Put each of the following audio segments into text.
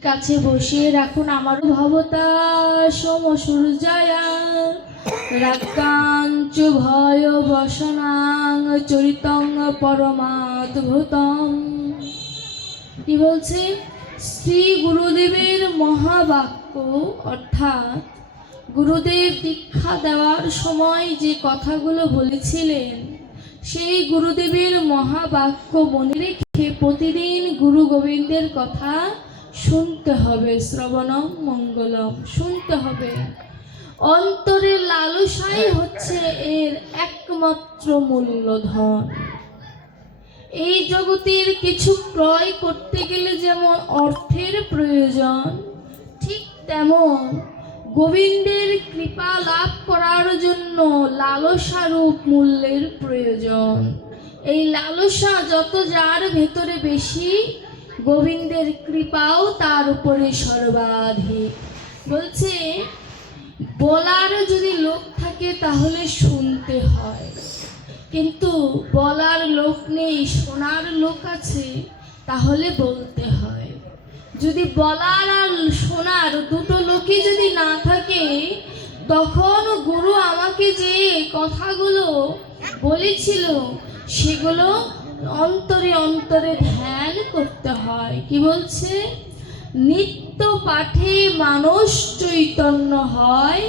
কাছে বসিয়ে রাখুন আমারও ভবতা সোম সূর্যায়া রাক্কাঞ্চ ভয় বসনাং চরিতং পরমাদ্ভুতম। কি বলছে? শ্রী গুরুদেবের মহাবাক্য, অর্থাৎ গুরুদেব দীক্ষা দেওয়ার সময় যে কথাগুলো বলেছিলেন সেই গুরুদেবের মহাবাক্য মনে রেখে প্রতিদিন গুরু গোবিন্দের কথা শুনতে হবে। শ্রবণম মঙ্গলম শুনতে হবে। অন্তরের লালসাই হচ্ছে এর একমাত্র মূল্যধন। এই জগতের কিছু ক্রয় করতে গেলে যেমন অর্থের প্রয়োজন, ঠিক তেমন গোবিন্দের কৃপা লাভ করার জন্য লালসারূপ মূল্যের প্রয়োজন। এই লালসা যত যার ভেতরে বেশি, গোবিন্দের কৃপাও তার উপরে সর্বাধিক। বলছে বলার যদি লোক থাকে তাহলে শুনতে হয়, কিন্তু বলার লোক নেই, শোনার লোক আছে, তাহলে বলতে হয়। যদি বলার আর শোনার দুটো লোকই যদি না থাকে, তখন গুরু আমাকে যে কথাগুলো বলেছিল সেগুলো অন্তরে অন্তরে ধ্যান করতে হয়। কি বলছে? নিত্য পাঠে মানুষ চৈতন্য হয়,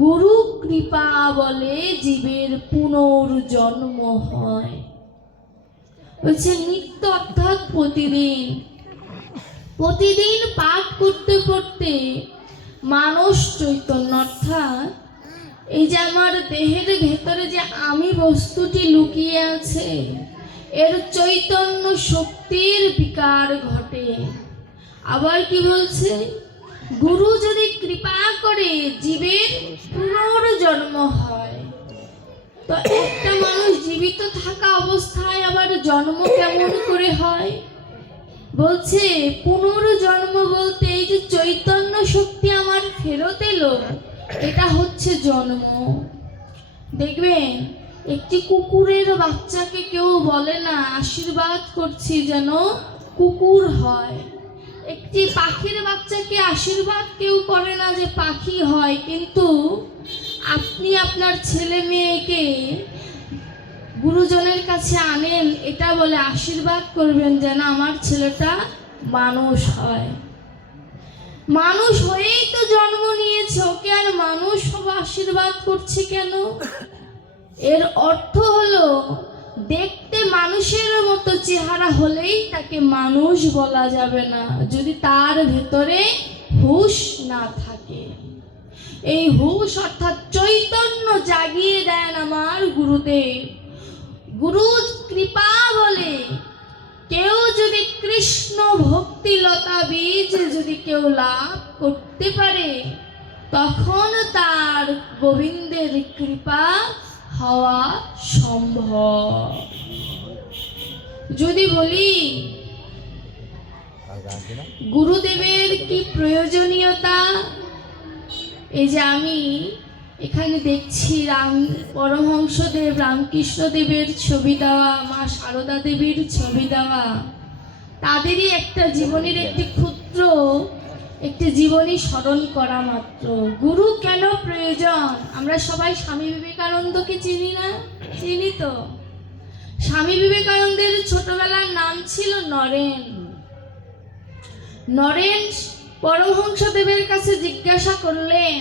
গুরু কৃপা বলে জীবের পুনর্জন্ম হয়। বলছে নিত্য অর্থাৎ প্রতিদিন প্রতিদিন পাঠ করতে করতে মানুষ চৈতন্য, অর্থাৎ এই যে আমার দেহের ভেতরে যে আমি বস্তুটি লুকিয়ে আছে, এর চৈতন্য শক্তির বিকার ঘটে। আবার কি বলছে? গুরু যদি কৃপা করে জীবের পুনর্জন্ম হয়। তো একটা মানুষ জীবিত থাকা অবস্থায় আবার জন্ম কেমন করে হয়? বলছে পুনর্জন্ম বলতে এই যে চৈতন্য শক্তি আমার ফেরত এলো, এটা হচ্ছে জন্ম। দেখবেন একটি কুকুরের বাচ্চাকে কেউ বলে না আশীর্বাদ করছি যেন কুকুর হয়। একটি পাখির বাচ্চাকে আশীর্বাদ কেউ করে না যে পাখি হয়। কিন্তু আপনি আপনার ছেলে মেয়েকে গুরুজনের কাছে আনেন, এটা বলে আশীর্বাদ করবেন যেন আমার ছেলেটা মানুষ হয়। মানুষ হয়েই তো জন্ম নিয়েছে, ওকে আর মানুষ হবে আশীর্বাদ করছে কেন? এর অর্থ হলো দেখতে মানুষের মতো চেহারা হলেই তাকে মানুষ বলা যাবে না, যদি তার ভেতরে হুঁশ না থাকে। এই হুঁশ অর্থাৎ চৈতন্য জাগিয়ে দেন আমার গুরুদেব। গুরু কৃপা বলে কেউ যদি কৃষ্ণ ভক্তি লতা বীজ যদি কেউ লাভ করতে পারে, তখন তার গোবিন্দের কৃপা হওয়া সম্ভব। যদি বলি গুরুদেবের কি প্রয়োজনীয়তা, এই যে আমি এখানে দেখছি পরমহংসদেব রামকৃষ্ণদেবের ছবি দেওয়া, মা সারদা দেবীর ছবি দেওয়া, তাদেরই একটা জীবনের একটি ক্ষুদ্র একটি জীবনী স্মরণ করা মাত্র। গুরু কেন প্রয়োজন? আমরা সবাই স্বামী বিবেকানন্দকে চিনি না? চিনি তো। স্বামী বিবেকানন্দের ছোটবেলার নাম ছিল নরেন। নরেন পরমহংসদেবের কাছে জিজ্ঞাসা করলেন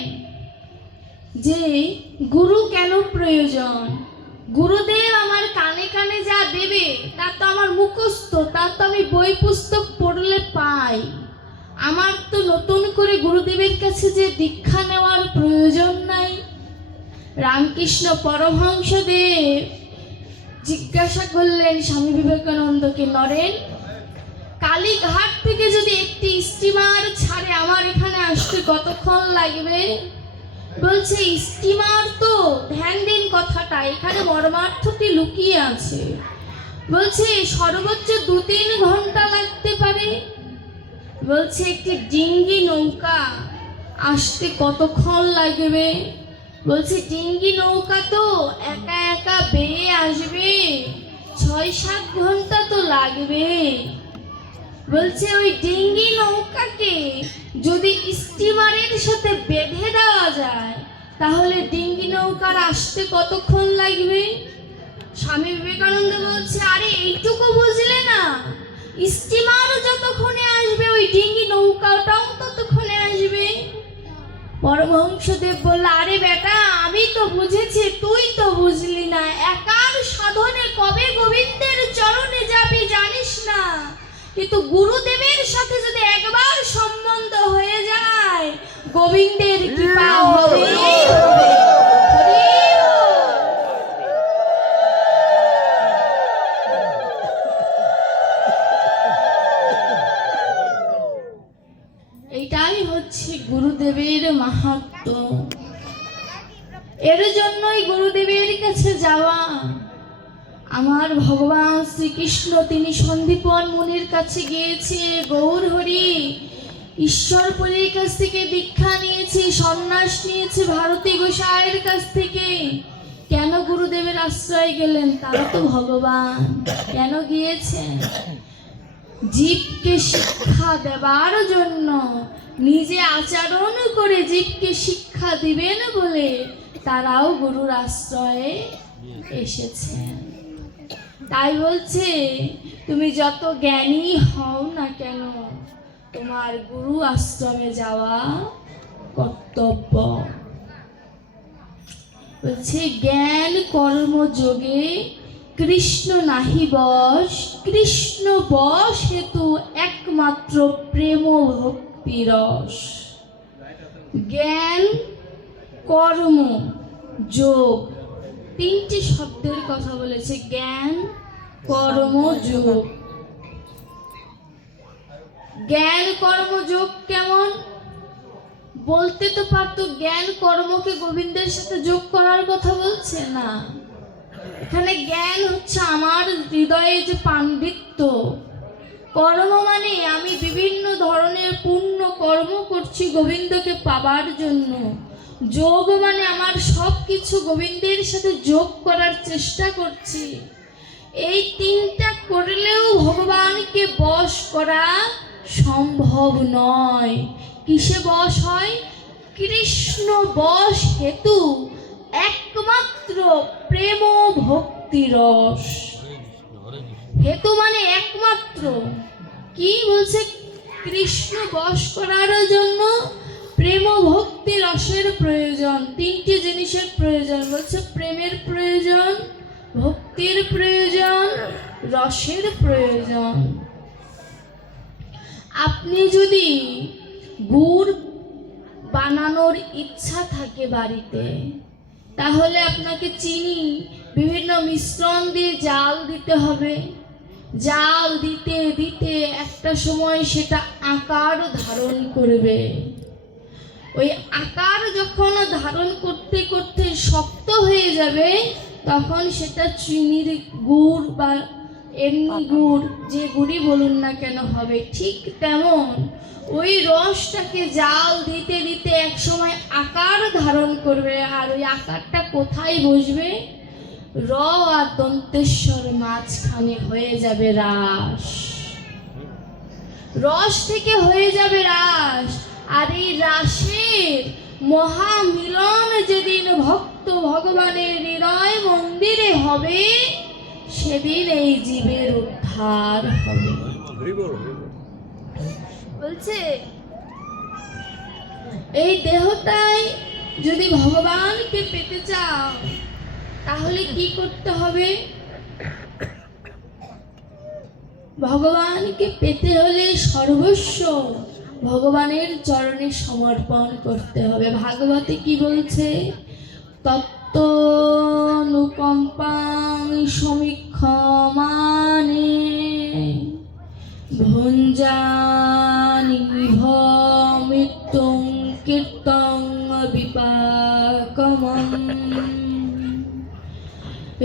যে গুরু কেন প্রয়োজন? গুরুদেব আমার কানে কানে যা দেবে তা তো আমার মুখস্থ, তা তো আমি বই পুস্তক পড়লে পাই। আমার তো নতুন করে গুরুদেবের কাছে যে দীক্ষা নেওয়ার প্রয়োজন নাই। রামকৃষ্ণ পরমহংসদেব জিজ্ঞাসা করলেন স্বামী বিবেকানন্দকে, নরেন, কালীঘাট থেকে যদি একটি স্টিমার ছাড়ে আমার এখানে আসতে কতক্ষণ লাগবে? বলছে স্টিমার তো ধ্যান দিন কথাটা, এখানে মর্মার্থটি লুকিয়ে আছে। বলছে সর্বোচ্চ 2-3 ঘন্টা লাগতে পারে। বলছে একটি ডিঙ্গি নৌকা আসতে কতক্ষণ লাগবে? বলছে ডিঙ্গি নৌকা তো একা একা বেয়ে আসবে, 6-7 ঘন্টা তো লাগবে। বলছে ওই ডিঙ্গি নৌকাকে যদি স্টিমারের সাথে বেঁধে দেওয়া যায় তাহলে ডিঙ্গি নৌকার আসতে কতক্ষণ লাগবে? স্বামী বিবেকানন্দ বলছে, আরে এইটুকু বুঝলে না, স্টিমার যতক্ষণে আসবে ওই ডিঙ্গি নৌকাটাও ততক্ষণে আসবে। পরমহংসদেব বলল, আরে বেটা, আমি তো বুঝেছি, তুই তো বুঝলি না। একার সাধনে কবে গোবিন্দের চরণে যাবি জানিস না, কিন্তু গুরুদেবের সাথে যদি একবার সম্বন্ধ হয়ে যায় গোবিন্দের কৃপা হবে। এইটাই হচ্ছে গুরুদেবের মাহাত্ম্য। এর জন্যই গুরুদেবের কাছে যাওয়া। আমার ভগবান শ্রীকৃষ্ণ তিনি সন্দীপন মুনির কাছে গিয়েছে, গৌর হরি ঈশ্বরপুরীর কাছ থেকে দীক্ষা নিয়েছি, সন্ন্যাস নিয়েছে ভারতী গোসাইয়ের কাছ থেকে। কেন গুরুদেবের আশ্রয় গেলেন? তারা তো ভগবান। কেন গিয়েছেন? জীবকে শিক্ষা দেবার জন্য, নিজে আচরণ করে জীবকে শিক্ষা দিবেন বলে তারাও গুরুর আশ্রয়ে এসেছেন। তাই বলছে, তুমি যত জ্ঞানী হও না কেন, তোমার গুরু আশ্রমে যাওয়া কর্তব্য। বলছে, জ্ঞান কর্মযোগে কৃষ্ণ নাহি বশ, কৃষ্ণ বশ হেতু একমাত্র প্রেম ভক্তি রস। জ্ঞান কর্ম যোগ তিনটি শব্দের কথা বলেছে। জ্ঞান কর্ম যোগ। জ্ঞান কর্ম যোগ কেমন? বলতে তো পারতো জ্ঞান কর্মকে গোবিন্দের সাথে যোগ করার কথা বলছে না। এখানে জ্ঞান হচ্ছে আমার হৃদয়ে যে পাণ্ডিত্য। কর্ম মানে আমি বিভিন্ন ধরনের পুণ্য কর্ম করছি গোবিন্দকে পাবার জন্য। যোগ মানে আমার সব কিছু গোবিন্দের সাথে যোগ করার চেষ্টা করছি। এই তিনটা করলেও ভগবানকে বশ করা সম্ভব নয়। কিসে বশ হয়? কৃষ্ণ বশ হেতু একমাত্র প্রেম ভক্তি রস। হেতু মানে একমাত্র। কি বলছে? কৃষ্ণ বশ করার জন্য প্রেম ভক্তি রসের প্রয়োজন। তিনটি জিনিসের প্রয়োজন। বলছে প্রেমের প্রয়োজন, ভক্তির প্রয়োজন, রসের প্রয়োজন। আপনি যদি গুড় বানানোর ইচ্ছা থাকে বাড়িতে, তাহলে আপনাকে চিনি বিভিন্ন মিশ্রণ দিয়ে জাল দিতে হবে। জাল দিতে দিতে একটা সময় সেটা আকার ধারণ করবে। ওই আকার যখন ধারণ করতে করতে শক্ত হয়ে যাবে, তখন সেটা চিনির গুড় বা এমনি গুড়, যে গুড়ই বলুন না কেন হবে। ঠিক তেমন ওই রসটাকে জাল দিতে দিতে এক সময় আকার ধারণ করবে। আর ওই আকারটা কোথায় বসবে? র আর দন্তেশ্বর মাঝখানে হয়ে যাবে রাস। রস থেকে হয়ে যাবে রাস। আর এই রাসের মহামিলন যেদিন ভক্ত ভগবানের হৃদয় মন্দিরে হবে, সেদিন এই জীবের উদ্ধার হবে। বলছে এই দেহটাই যদি ভগবানকে পেতে চাও তাহলে কি করতে হবে? ভগবানকে পেতে হলে সর্বস্ব ভগবানের চরণে সমর্পণ করতে হবে। ভাগবতে কি বলছে? তত্ত্বানুকম্পাং সমীক্ষমানে ভুঞ্জানি মৃত্যুং কীর্তং বিপাকমম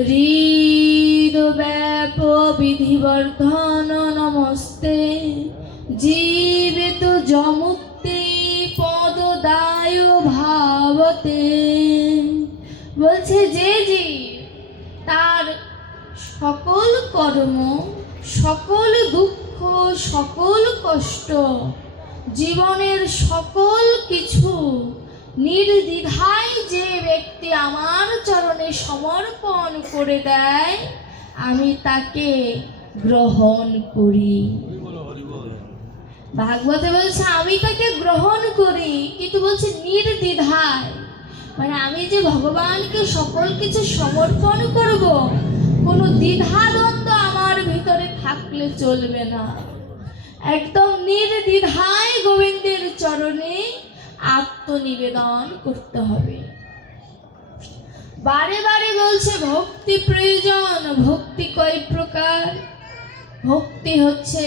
হৃদব্যাপ বিধিবর্ধন নমস্তে জীবিত যমুক্তি পদদায় ভাবতে। বলছে যে জীব তার সকল কর্ম, সকল দুঃখ, সকল কষ্ট জীবনের সকল কিছু নির্দ্বিধায় যে ব্যক্তি আমার চরণে সমর্পণ করে দেয়, আমি তাকে গ্রহণ করি। ভাগবতে বলছে আমি তাকে গ্রহণ করি, কিন্তু বলছে নির্দ্বিধায়, মানে আমি যে ভগবানকে সকল কিছু সমর্পণ করব, কোনো দ্বিধাদ্বন্দ্ব আমার ভিতরে থাকলে চলবে না। একদম নির্দ্বিধায় গোবিন্দের চরণে আত্মনিবেদন করতে হবে। বারে বারে বলছে ভক্তি প্রয়োজন। ভক্তি কয় প্রকার? ভক্তি হচ্ছে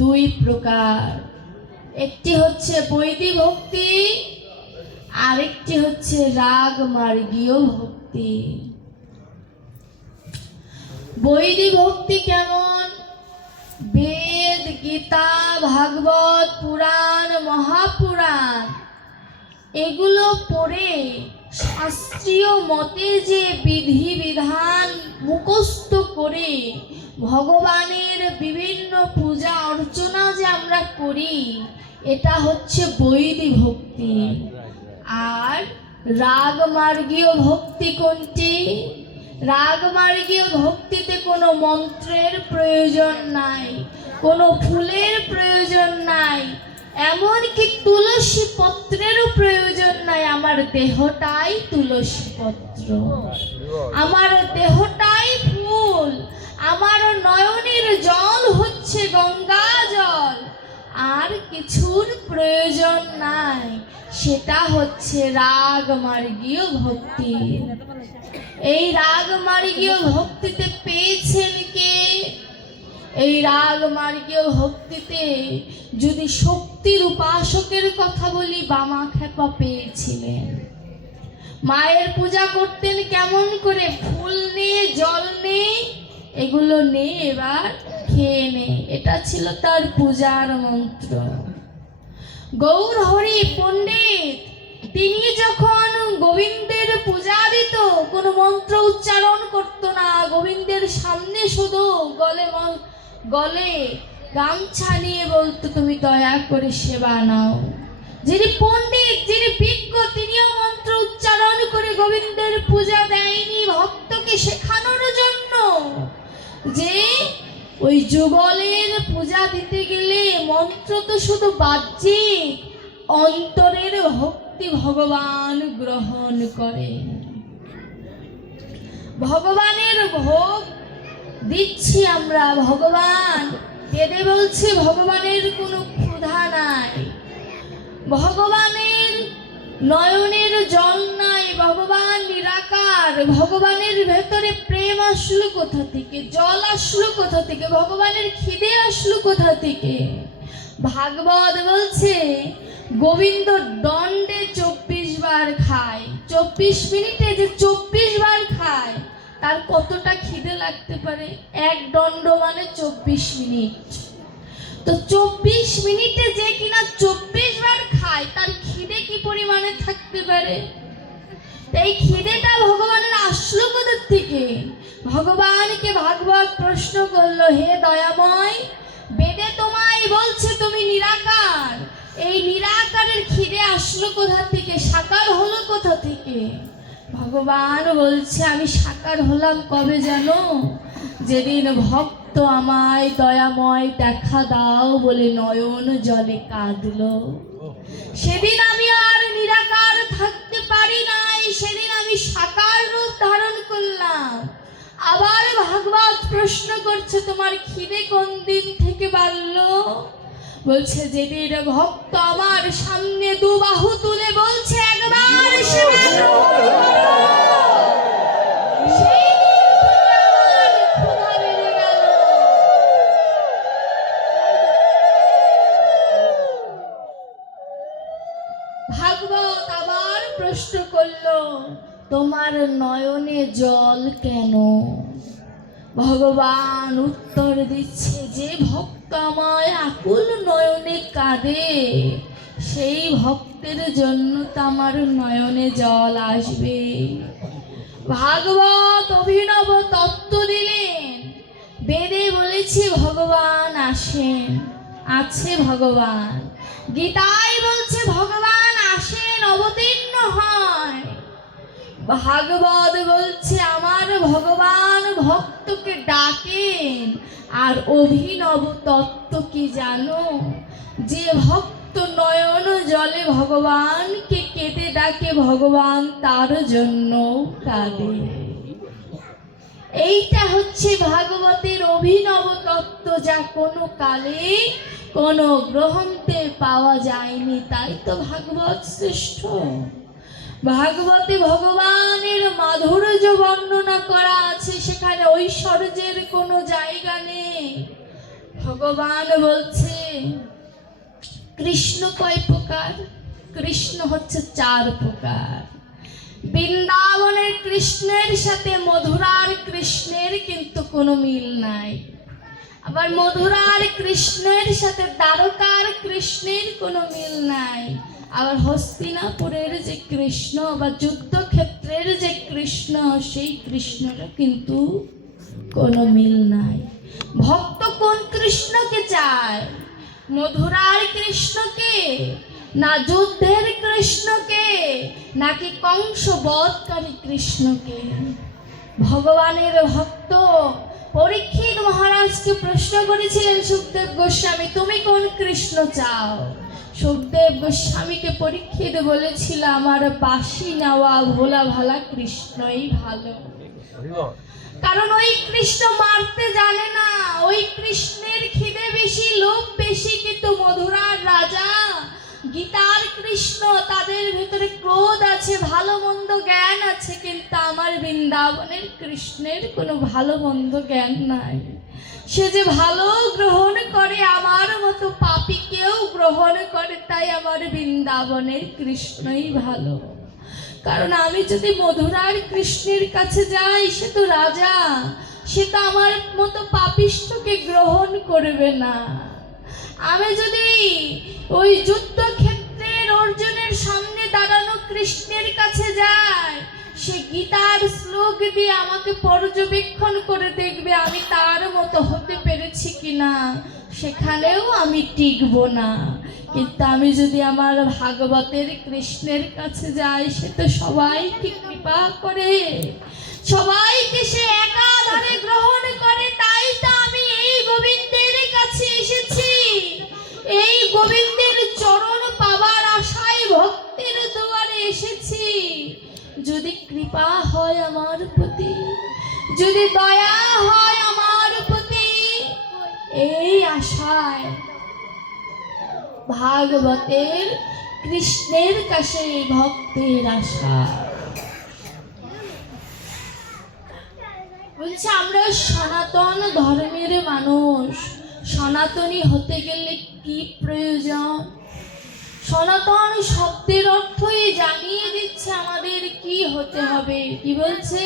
দুই প্রকার। একটি হচ্ছে বৈদিক ভক্তি, আরেকটি হচ্ছে রাগ মার্গীয় ভক্তি। বৈদিক ভক্তি কেমন? বেদ, গীতা, ভাগবত, পুরাণ, মহাপুরাণ এগুলো পড়ে শাস্ত্রীয় মতে যে বিধি বিধান মুখস্থ করে ভগবানের বিভিন্ন পূজা অর্চনা যে আমরা করি, এটা হচ্ছে বৈদিক ভক্তি। আর রাগমার্গীয় ভক্তি কোনটি? রাগমার্গীয় ভক্তিতে কোনো মন্ত্রের প্রয়োজন নাই, কোনো ফুলের প্রয়োজন নাই, এমনকি তুলসী পত্রেরও প্রয়োজন নাই। আমার দেহটাই তুলসী পত্র, আমার দেহটাই ফুল, আমার নয়নের জল হচ্ছে গঙ্গা জল, আর কিছুর প্রয়োজন নাই। সেটা হচ্ছে রাগমার্গীয় ভক্তি। এই রাগমার্গীয় ভক্তিতে পেয়েছেন কে? এই রাগমার্গীয় ভক্তিতে যদি শক্তির উপাসকের কথা বলি, বামাখ্যাপা পেয়েছিলেন। মায়ের পূজা করতেন কেমন করে? ফুল নিয়ে, জল নিয়ে, এগুলো নিয়ে এবার খেয়ে নে, এটা ছিল তার পূজার মন্ত্র। গৌর হরি পণ্ডিত তিনি যখন গোবিন্দের পূজা দিত, কোনো মন্ত্র উচ্চারণ করতো না, গোবিন্দের সামনে শুধু গলে গামছা নিয়ে বলতো তুমি দয়া করে সেবা নাও। যিনি পণ্ডিত, যিনি বিজ্ঞ, তিনিও মন্ত্র উচ্চারণ করে গোবিন্দের পূজা দেয়নি ভক্তকে শেখানোর জন্য যে ওই যুগলের পূজা দিতে গেলে মন্ত্র তো শুধু বাহ্যিক, অন্তরের ভক্তি ভগবান গ্রহণ করে। ভগবানের ভোগ দিচ্ছি আমরা, ভগবান বেদে বলছে ভগবানের কোনো ক্ষুধা নাই, ভগবানের নয়নের জল নাই, ভগবান নিরাকার। ভগবানের ভেতরে প্রেম আসলো কোথা থেকে? জল আসলো কোথা থেকে? ভগবানের খিদে আসলো কোথা থেকে? ভাগবত বলছে গোবিন্দ দণ্ডে 24 বার খায়। 24 মিনিটে যে 24 বার খায়, তার কতটা খিদে লাগতে পারে? এক দণ্ড মানে 24 মিনিট। তো 24 মিনিটে যে কিনা 24 বার খায়, তার খিদে কি পরিমাণে থাকতে পারে? এই খিদেটা ভগবানের আসলো কোথা থেকে? ভগবানকে ভাগবত প্রশ্ন করলো, হে দয়াময়, বেদে তোমায় বলছে তুমি নিরাকার, এই নিরাকারের খিদে আসলো কোথা থেকে? সাকার হলো কোথা থেকে? ভগবান বলছে আমি সাকার হলাম কবে জানো? যেদিন ভক্ত আমায় দয়াময় দেখা দাও বলে নয়ন জলে কাঁদলো, সেদিন আমি আর নিরাকার থাকতে পারি নাই, সেদিন আমি সাকার রূপ ধারণ করলাম। আবার ভাগবত প্রশ্ন করছে তোমার খিদে কোন দিন থেকে বাড়লো? বলছে যেদিন ভক্ত আমার সামনে দুবাহু তুলে বলছে একবার সেবা গ্রহণ করো, সেই দিন থেকে আমার ক্ষুধা বেড়ে গেল। ভাগবত আবার প্রশ্ন করলো তোমার নয়নে জল কেন? ভগবান উত্তর দিচ্ছে যে ভক্ত আমায় আকুল নয়নে কাঁদে, সেই ভক্তের জন্য তো আমার নয়নে জল আসবে। ভাগবত অভিনব তত্ত্ব দিলেন। বেদে বলেছে ভগবান আসেন, আছে ভগবান, গীতাই বলছে ভগবান আসেন, অবতীর্ণ হয়। ভাগবত বলছে আমার ভগবান ভক্তকে ডাকেন। আর অভিনব তত্ত্ব কি জানো? যে ভক্ত নয়ন জলে ভগবানকে কেঁদে ডাকে, ভগবান তার জন্য কাঁদে। এইটা হচ্ছে ভাগবতের অভিনব তত্ত্ব, যা কোনো কালে কোনো গ্রন্থে পাওয়া যায়নি। তাই তো ভাগবত শ্রেষ্ঠ। ভাগবতে ভগবানের মাধুর্য বর্ণনা করা আছে, সেখানে ঐশ্বর্যের কোনো জায়গা নেই। ভগবান বলছে কৃষ্ণ কয় প্রকার? কৃষ্ণ হচ্ছে 4 প্রকার। বৃন্দাবনের কৃষ্ণের সাথে মধুরার কৃষ্ণের কিন্তু কোনো মিল নাই। আবার মধুরার কৃষ্ণের সাথে দ্বারকার কৃষ্ণের কোনো মিল নাই। আবার হস্তিনাপুরের যে কৃষ্ণ বা যুদ্ধক্ষেত্রের যে কৃষ্ণ, সেই কৃষ্ণেরও কিন্তু কোনো মিল নাই। ভক্ত কোন কৃষ্ণকে চায়? মধুরার কৃষ্ণকে, না যুদ্ধের কৃষ্ণকে, নাকি কংস বধকারী কৃষ্ণকে? ভগবানের ভক্ত পরীক্ষিত মহারাজকে প্রশ্ন করেছিলেন সুখদেব গোস্বামী, তুমি কোন কৃষ্ণ চাও? সুখদেব গোস্বামীকে পরীক্ষিত বলেছিল, আমার বাঁশি নেওয়া ভোলা ভালা কৃষ্ণই ভালো। কারণ ওই কৃষ্ণ মারতে জানে না, ওই কৃষ্ণের খিদে বেশি, লোভ বেশি। কিন্তু মধুরার রাজা গীতার কৃষ্ণ, তাদের ভেতরে ক্রোধ আছে, ভালো মন্দ জ্ঞান আছে। কিন্তু আমার বৃন্দাবনের কৃষ্ণের কোনো ভালো মন্দ জ্ঞান নাই। সে যে ভালো গ্রহণ করে, আমার মতো পাপীকেও গ্রহণ করে। তাই আমার বৃন্দাবনের কৃষ্ণই ভালো। কারণ আমি যদি মধুরার কৃষ্ণের কাছে যাই, সে তো রাজা, সে তো আমার মতো পাপিষ্ঠকে গ্রহণ করবে না। আমি যদি ওই যুদ্ধক্ষেত্রের অর্জুনের সামনে দাঁড়ানো কৃষ্ণের কাছে যাই, সে গীতার শ্লোক দিয়ে আমাকে পর্যবেক্ষণ করে দেখবে আমি তার মতো হতে পেরেছি কিনা, সেখানেও আমি টিকব না। কিন্তু আমি যদি আমার ভাগবতের কৃষ্ণের কাছে যাই, সে তো সবাইকে কৃপা করে, সবাইকে সে একাধারে গ্রহণ করে। তাই তো আমি এই গোবিন্দের কাছে এসেছি, এই গোবিন্দের চরণ পাবার আশায় ভক্তের দুয়ারে এসেছি। যদি কৃপা হয় আমার প্রতি, যদি দয়া হয় আমার প্রতি, এই আশায় ভাগবতের কৃষ্ণের কাছে ভক্তের আশা। বলছে আমরা সনাতন ধর্মের মানুষ, সনাতনী হতে গেলে কি প্রয়োজন? সনাতন শব্দের অর্থই জানিয়ে দিচ্ছে আমাদের কি হতে হবে। কি বলছে?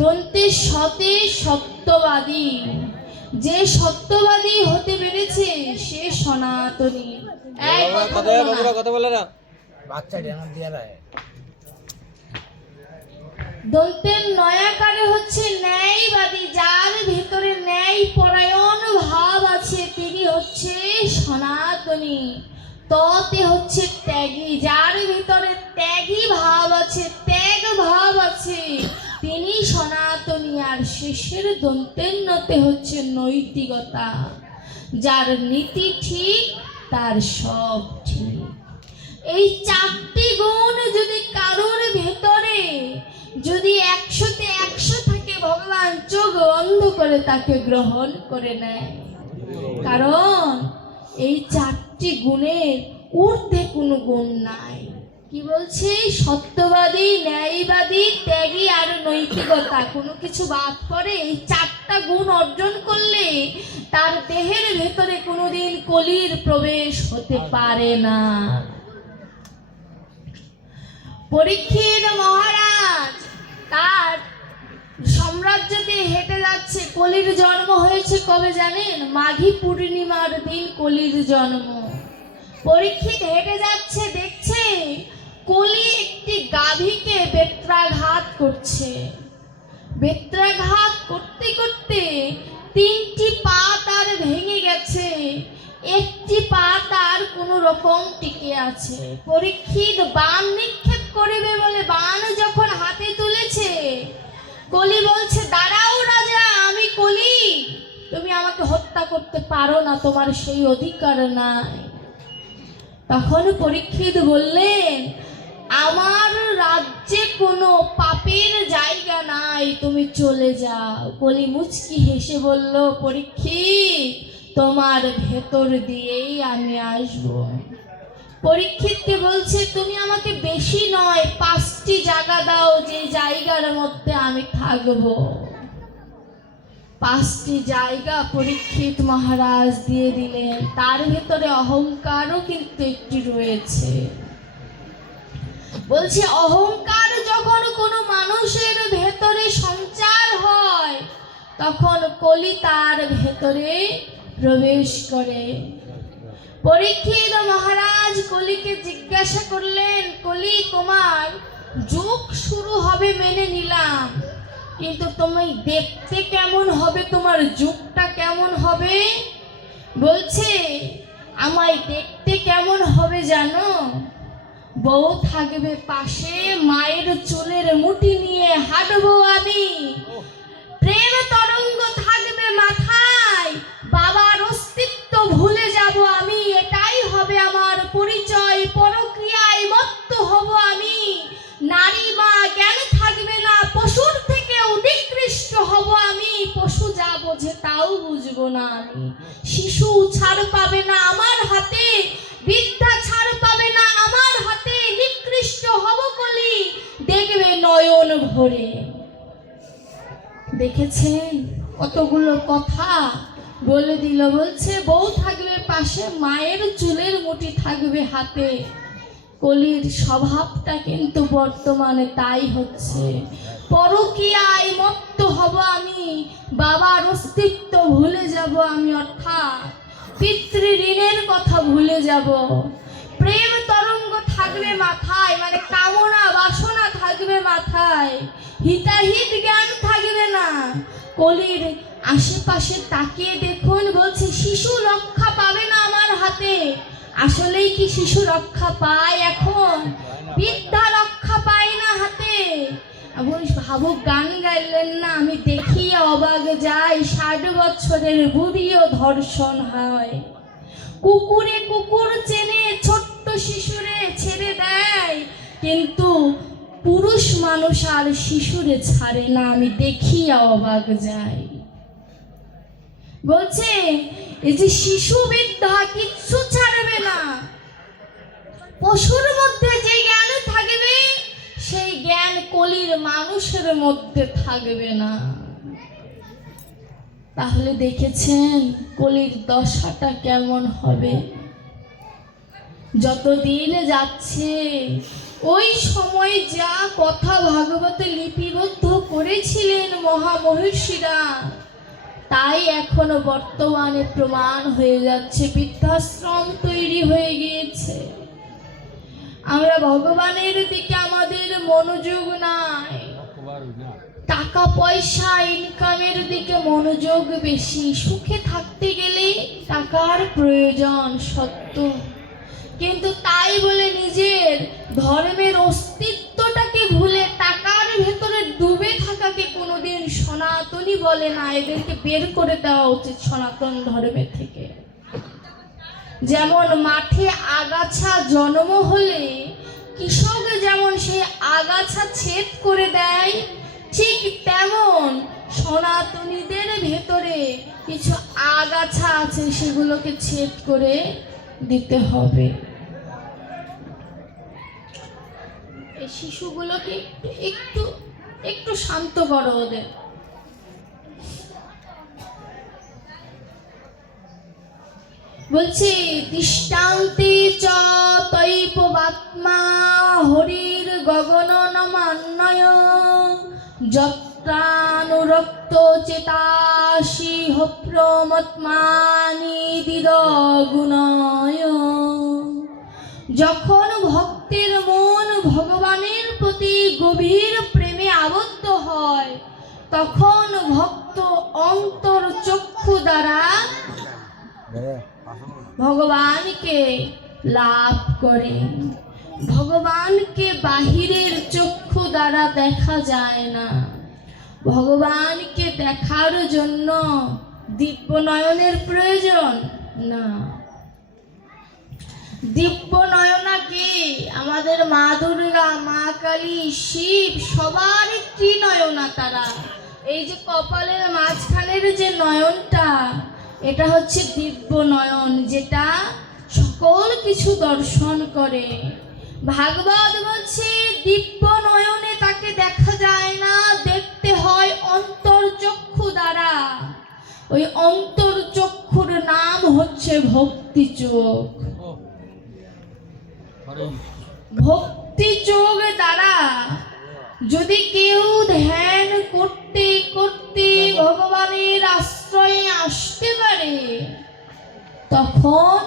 দন্তে সতে সত্যবাদী। যে সত্যবাদী হতে পেরেছে সে সনাতনী। কথা বলে না, দন্তের নয়াকারে হচ্ছে ন্যায়বাদী। যার ভেতরে ন্যায় পরায়ণ ভাব আছে তিনি হচ্ছে সনাতনী। ততে হচ্ছে ত্যাগী। যার ভিতরে ত্যাগী ভাব আছে, ত্যাগ ভাব আছে, তিনি সনাতনী। আর শেষের দন্তের নতে হচ্ছে নৈতিকতা। যার নীতি ঠিক, তার সব ঠিক। এই 4টি গুণ যদি কারোর ভেতরে যদি 100-তে 100 থাকে, ভগবান চোখ বন্ধ করে তাকে গ্রহণ করে নেয়। কারণ এই 4টি গুণের ঊর্ধ্বে কোনো গুণ নাই। কি বলছে? সত্যবাদী, ন্যায়বাদী, ত্যাগী আর নৈতিকতা। কোনো কিছু বাদ পড়ে এই 4টা গুণ অর্জন করলে তার দেহের ভেতরে কোনোদিন কলির প্রবেশ হতে পারে না। পরীক্ষিত মহারাজ তার সাম্রাজ্য দিয়ে হেঁটে যাচ্ছে। কলির জন্ম হয়েছে কবে জানেন? মাঘী পূর্ণিমার দিন কলির জন্ম। পরীক্ষিত হেঁটে যাচ্ছে, দেখছে কলি একটি গাভীকে বেত্রাঘাত করছে। বেত্রাঘাত করতে করতে 3টি পা তার ভেঙে গেছে। একটি পা তার কোনো রকম টিকে আছে। পরীক্ষিত বাণ নিক্ষেপ করিবে বলে বাণ যখন হাতে তুলেছে, কলি বলছে, দাঁড়াও রাজা, আমি কলি, তুমি আমাকে হত্যা করতে পারো না, তোমার সেই অধিকার নাই। তখন পরীক্ষিত বললেন, আমার রাজ্যে কোনো পাপের জায়গা নাই, তুমি চলে যাও। কলি মুচকি হেসে বলল, পরীক্ষিত, তোমার ভেতর দিয়েই আমি আসব। পরীক্ষিতকে বলছে, তুমি আমাকে বেশি নয় 5টি জায়গা দাও, যে জায়গার মধ্যে আমি থাকব। 5টি জায়গা পরীক্ষিত মহারাজ দিয়ে দিলেন। তার ভেতরে অহংকারও কিন্তু একটি রয়েছে। বলছে, অহংকার যখন কোনো মানুষের ভেতরে সঞ্চার হয়, তখন কলি তার ভেতরে প্রবেশ করে। পরীক্ষিত মহারাজ কলিকে জিজ্ঞাসা করলেন, কলি, তোমার যুগ শুরু হবে মেনে নিলাম, কিন্তু তুমি দেখতে কেমন হবে, তোমার যুগটা কেমন হবে? বলছে, আমায় দেখতে কেমন হবে জানো? বউ থাকবে পাশে, মায়ের চুলের মুঠি নিয়ে হাঁটবো আমি, প্রেম তরঙ্গ থাকবে মাথায়, বাবার অস্তিত্ব ভুলে যাব আমি, এটাই হবে আমার পরিচয়, পরক্রিয়ায় মত্ত হব আমি, নারী মা জ্ঞান থাকবে না, পশুর থেকে নিকৃষ্ট হব আমি, পশু যা বোঝে তাও বুঝবো না আমি, শিশু ছাড় পাবে না আমার হাতে, বিদ্যা ছাড় পাবে না আমার হাতে, নিকৃষ্ট হব কলি, দেখবে নয়ন ভরে। দেখেছেন কতগুলো কথা বলে দিল। বলছে, বউ থাকবে পাশে, মায়ের চুলের মুঠি থাকবে হাতে। কলির স্বভাবটা কিন্তু বর্তমানে তাই হচ্ছে। পরকীয়ায় মত্ত হব আমি, বাবার অস্তিত্ব ভুলে যাব আমি, অর্থাৎ পিতৃ ঋণের কথা ভুলে যাব। প্রেম তরঙ্গ থাকবে মাথায়, মানে কামনা বাসনা থাকবে মাথায়, হিতাহিত জ্ঞান থাকবে না। কলির আশেপাশে তাকিয়ে দেখুন, বলছে, শিশু রক্ষা পাবে না আমার হাতে। আসলেই কি শিশু রক্ষা পায় এখন? বিদ্যা রক্ষা পায় না হাতে। ভাবুক, গান গাইলেন না, আমি দেখিয়ে অবাক যাই, 60 বছরের বুড়িও ধর্ষণ হয়। কুকুরে কুকুর চেনে, ছোট্ট শিশুরে ছেড়ে দেয়, কিন্তু পুরুষ মানুষ আর শিশুরে ছাড়ে না, আমি দেখিয়া অবাক যাই। বলছে, এই যে শিশু বিদ্যা কিচ্ছু ছাড়বে না, পশুর মধ্যে যে জ্ঞান থাকবে সেই জ্ঞান কলির মানুষের মধ্যে থাকবে না। তাহলে দেখেছেন কলির দশাটা কেমন হবে। যতদিন যাচ্ছে ওই সময় যা কথা ভাগবতে লিপিবদ্ধ করেছিলেন মহামহিষীরা, তাই এখনো বর্তমানে প্রমাণ হয়ে যাচ্ছে। বৃদ্ধাশ্রম তৈরি হয়ে গিয়েছে। আমরা ভগবানের দিকে আমাদের মনোযোগ নাই, টাকা পয়সা ইনকামের দিকে মনোযোগ বেশি। সুখে থাকতে গেলে টাকার প্রয়োজন সত্য, কিন্তু তাই বলে নিজের ধর্মের অস্তিত্বটাকে ভুলে টাকার ভেতরে ডুবে থাকাকে কোনোদিন সনাতনী বলে না। এদেরকে বের করে দেওয়া উচিত সনাতন ধর্মের থেকে। যেমন মাঠে আগাছা জন্ম হলে কৃষক যেমন সেই আগাছা ছেদ করে দেয়, ঠিক তেমন সনাতনীদের ভেতরে কিছু আগাছা আছে, সেগুলোকে ছেদ করে দিতে হবে। এই শিশুগুলোকে একটু একটু শান্ত করো ওদের। বলছি, দৃষ্টান্তে চ তৈপবাত্মা হরির গগন নমান্নয় যত্রানুরক্ত চেতাসি হপ্রমত্মানি দিদগুণয়। যখন ভক্তের মন ভগবানের প্রতি গভীর প্রেমে আবদ্ধ হয়, তখন ভক্ত অন্তর চক্ষু দ্বারা ভগবানকে লাভ করে। ভগবানকে বাহিরের চক্ষু দ্বারা দেখা যায় না। ভগবানকে দেখার জন্য দিব্য নয়নের প্রয়োজন না। দিব্য নয়না কি? আমাদের মা দুর্গা, মা কালী, শিব সবার ত্রিনয়না তারা। এই যে কপালের মাঝখানের যে নয়নটা, এটা হচ্ছে দিব্য নয়ন, যেটা সকল কিছু দর্শন করে। ভাগবত বলছে দিব্য নয়নে তাকে দেখা যায় না, দেখতে হয় অন্তর্চক্ষু দ্বারা। ওই অন্তর্চক্ষুর নাম হচ্ছে ভক্তি চোখ। ভক্তি চোখ দ্বারা যদি কেউ ধ্যান করতে করতে ভগবানের আশ্রয়ে আসতে পারে, তখন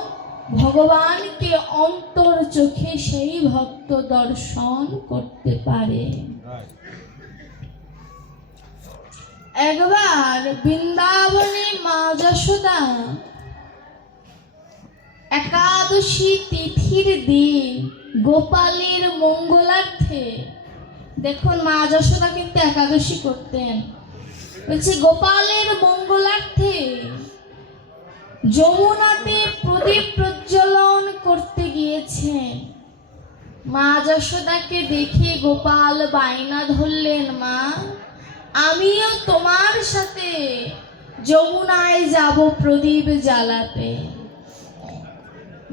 ভগবানকে অন্তর চোখে সেই ভক্ত দর্শন করতে পারে। একবার বৃন্দাবনে মা যশোদা একাদশী তিথির দিন গোপালের মঙ্গলার্থে, দেখুন মা যশোদা কিন্তু একাদশী করতেন, বলছে গোপালের মঙ্গলার্থে যমুনাতে প্রদীপ প্রজ্বলন করতে গিয়েছেন। মা যশোদাকে দেখে গোপাল বায়না ধরলেন, মা আমিও তোমার সাথে যমুনায় যাব প্রদীপ জ্বালাতে।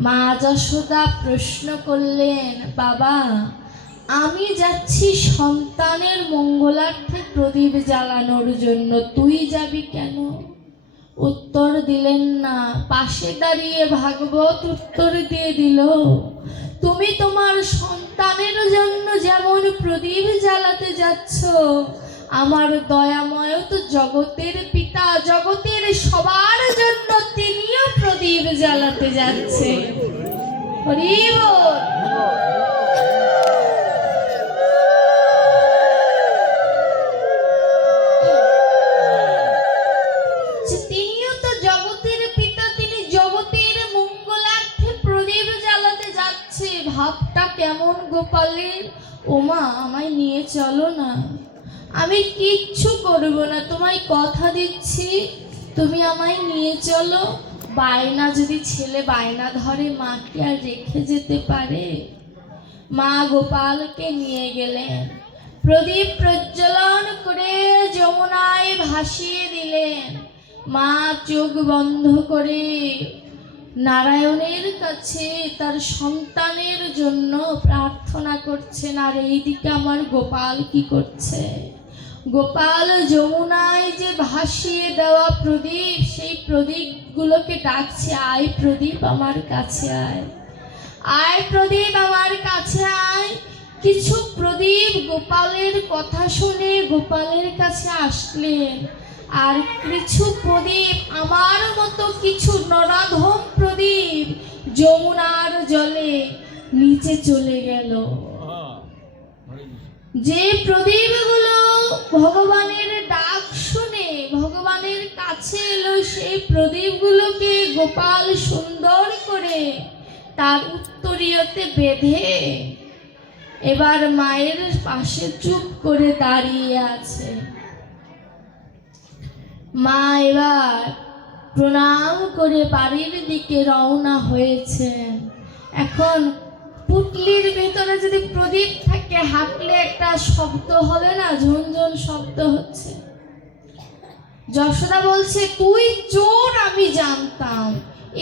মা যশোদা প্রশ্ন করলেন, বাবা আমি যাচ্ছি সন্তানের মঙ্গলার্থে প্রদীপ জ্বালানোর জন্য, তুই যাবি কেন? উত্তর দিলেন না। পাশে দাঁড়িয়ে ভাগবত উত্তর দিয়ে দিল, তুমি তোমার সন্তানের জন্য যেমন প্রদীপ জ্বালাতে যাচ্ছ, আমার দয়াময় তো জগতের পিতা, জগতের সবার জন্য তিনিও প্রদীপ জ্বালাতে যাচ্ছে। হরি বল। তিনিও তো জগতের পিতা, তিনি জগতের মঙ্গলার্থে প্রদীপ জ্বালাতে যাচ্ছে। ভাবটা কেমন গোপালের, ওমা আমায় নিয়ে চলো না, আমি কিচ্ছু করব না, তোমায় কথা দিচ্ছি তুমি আমায় নিয়ে চলো। বায়না যদি ছেলে বায়না ধরে, মা কি আর রেখে যেতে পারে? মা গোপালকে নিয়ে গেলেন, প্রদীপ প্রজ্বলন করে যমুনায় ভাসিয়ে দিলেন। মা চোখ বন্ধ করে নারায়ণের কাছে তার সন্তানের জন্য প্রার্থনা করছেন। আর এইদিকে আমার গোপাল কি করছে? গোপাল যমুনায় যে ভাসিয়ে দেওয়া প্রদীপ, সেই প্রদীপগুলোকে ডাকছে, আয় প্রদীপ আমার কাছে আয়, আয় প্রদীপ আমার কাছে আয়। কিছু প্রদীপ গোপালের কথা শুনে গোপালের কাছে আসলেন, আর কিছু প্রদীপ আমার মতো কিছু নরাধম প্রদীপ যমুনার জলে নিচে চলে গেল। যে প্রদীপগুলো ভগবানের ডাক শুনে ভগবানের কাছে এলো, সেই প্রদীপগুলোকে গোপাল সুন্দর করে তার উত্তরীয়তে বেঁধে এবার মায়ের পাশে চুপ করে দাঁড়িয়ে আছে। মা এবার প্রণাম করে বাড়ির দিকে রওনা হয়েছেন। এখন পুটলির ভেতরে যদি প্রদীপ থাকে, হাঁটলে একটা শব্দ হবে না, ঝনঝন শব্দ হচ্ছে। যশোদা বলছে, তুই চোর আমি জানতাম,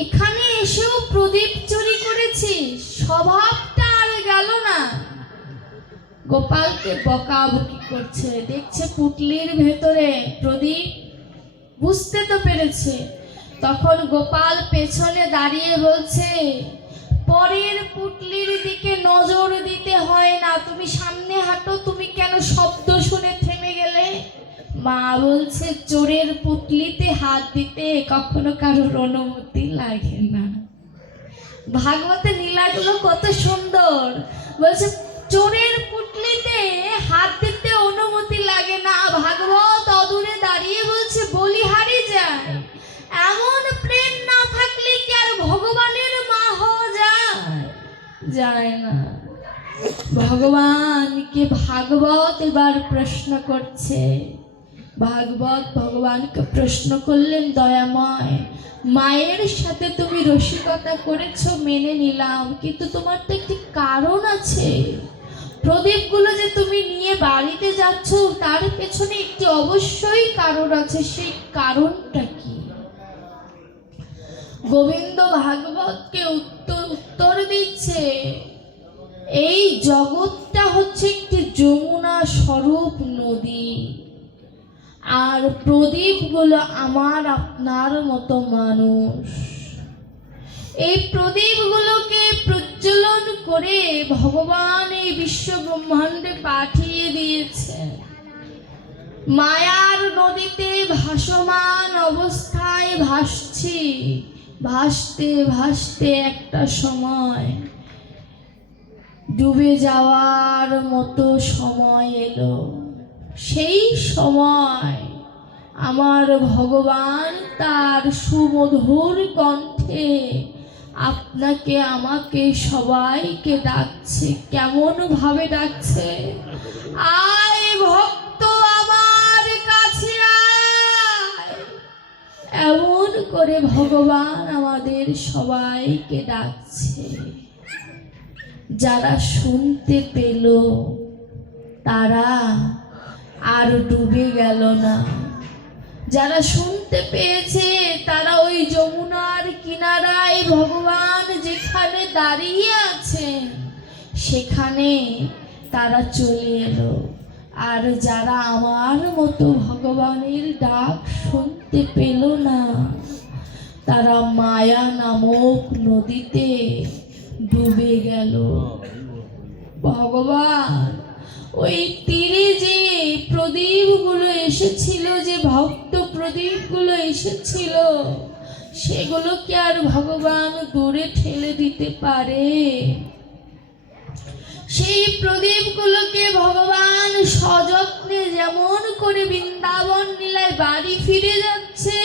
এখানে এসেও প্রদীপ চুরি করেছিস, স্বভাবটা আর গেল না। গোপালকে বকাবকি করছে, দেখছে পুটলির ভেতরে প্রদীপ, বুঝতে তো পেরেছে। তখন গোপাল পেছনে দাঁড়িয়ে বলছে, পরের পুটলির দিকে নজর দিতে হয় না, তুমি সামনে হাঁটো, তুমি কেন শব্দ শুনে থেমে গেলে? মা বলছে, চোরের পুটলিতে হাত দিতে কখনো কারোর অনুমতি লাগে না। ভাগবতের লীলাগুলো কত সুন্দর। বলছে চোরের পুটলিতে হাত দিতে অনুমতি লাগে না। ভাগবত অদূরে দাঁড়িয়ে বলছে, বলিহারি যায়, এমন প্রেম না থাকলে কি আর ভগবান যায় না। ভগবানকে ভাগবত এবার প্রশ্ন করছে। ভাগবত ভগবানকে প্রশ্ন করলেন, দয়াময়, মায়ের সাথে তুমি রসিকতা করেছো মেনে নিলাম, কিন্তু তোমার তো একটি কারণ আছে। প্রদীপগুলো যে তুমি নিয়ে বাড়িতে যাচ্ছ তার পেছনে একটি অবশ্যই কারণ আছে, সেই কারণটা কি? গোবিন্দ ভাগবতকে উত্তর দিচ্ছে, এই জগৎটা হচ্ছে একটি যমুনা স্বরূপ নদী, আর প্রদীপগুলো আমার আপনার মতো মানুষ। এই প্রদীপগুলোকে প্রজ্বলন করে ভগবান এই বিশ্ব ব্রহ্মাণ্ডে পাঠিয়ে দিয়েছেন। মায়ার নদীতে ভাসমান অবস্থায় ভাসছি, ভাসতে ভাসতে একটা সময় ডুবে যাওয়ার মতো সময় এলো। সেই সময় আমার ভগবান তার সুমধুর কণ্ঠে আপনাকে আমাকে সবাইকে ডাকছে। কেমন ভাবে ডাকছে? আয় ভক্ত আমার কাছে আয়। এমন করে ভগবান আমাদের সবাইকে ডাকছে। যারা শুনতে পেল তারা আর ডুবে গেল না। যারা শুনতে পেয়েছে তারা ওই যমুনার কিনারায় ভগবান যেখানে দাঁড়িয়ে আছেন সেখানে তারা চলে এলো। আর যারা আমার মতো ভগবানের ডাক শুনতে পেল না তারা মায়া নামক নদীতে ডুবে গেল। ভগবান ওই তীরে যে প্রদীপগুলো এসেছিল, যে ভক্ত প্রদীপগুলো এসেছিল, সেগুলো কি আর ভগবান দূরে ঠেলে দিতে পারে? সেই প্রদীপগুলোকে ভগবান সযত্নে যেমন করে বৃন্দাবন লীলায় বাড়ি ফিরে যাচ্ছে,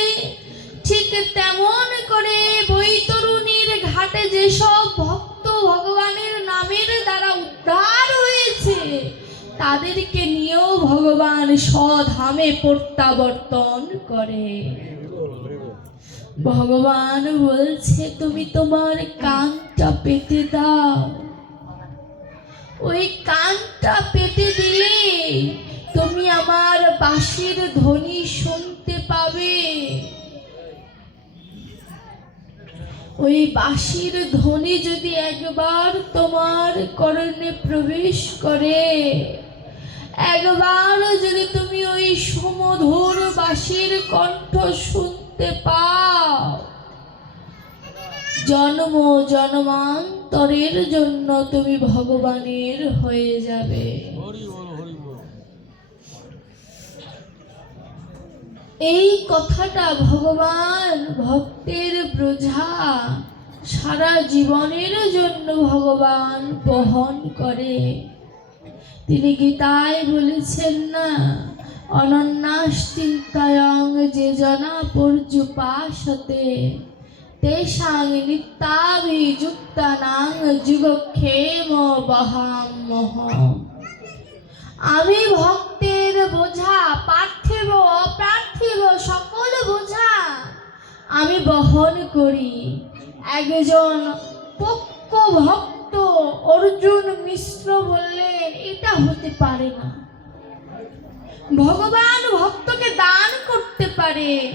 ঠিক তেমন করে বৈতরণীর ঘাটে যেসব ভক্ত ভগবানের নামের দ্বারা উদ্ধার হয়েছে তাদেরকে নিয়েও ভগবান স্বধামে প্রত্যাবর্তন করে। ভগবান বলছে, তুমি তোমার কানটা পেতে দাও। ওই কানটা পেতে দিলে তুমি আমার বাঁশির ধ্বনি শুনতে পাবে। ওই বাঁশির ধ্বনি যদি একবার তোমার কর্ণে প্রবেশ করে, একবার যদি তুমি ওই সুমধুর বাঁশির কণ্ঠ শুনতে পাও, জন্ম জন্মান্তরের জন্য তুমি ভগবানের হয়ে যাবে। এই কথাটা ভগবান ভক্তের বোঝা সারা জীবনের জন্য ভগবান বহন করে। তিনি গীতায় বলেছেন না, অনন্যাশ্চিন্তায়ং যে জনা পর্যুপাসতে তেষাং নিত্যাভিযুক্তানাং যুগক্ষেম বহাম্যহম। আমি ভক্তের বোঝা, পার্থিব অপার্থিব সকল বোঝা আমি বহন করি। একজন পক্ষ ভক্ত অর্জুন মিশ্র বললেন, এটা হতে পারে না। ভগবান ভক্তকে দান করতে পারে,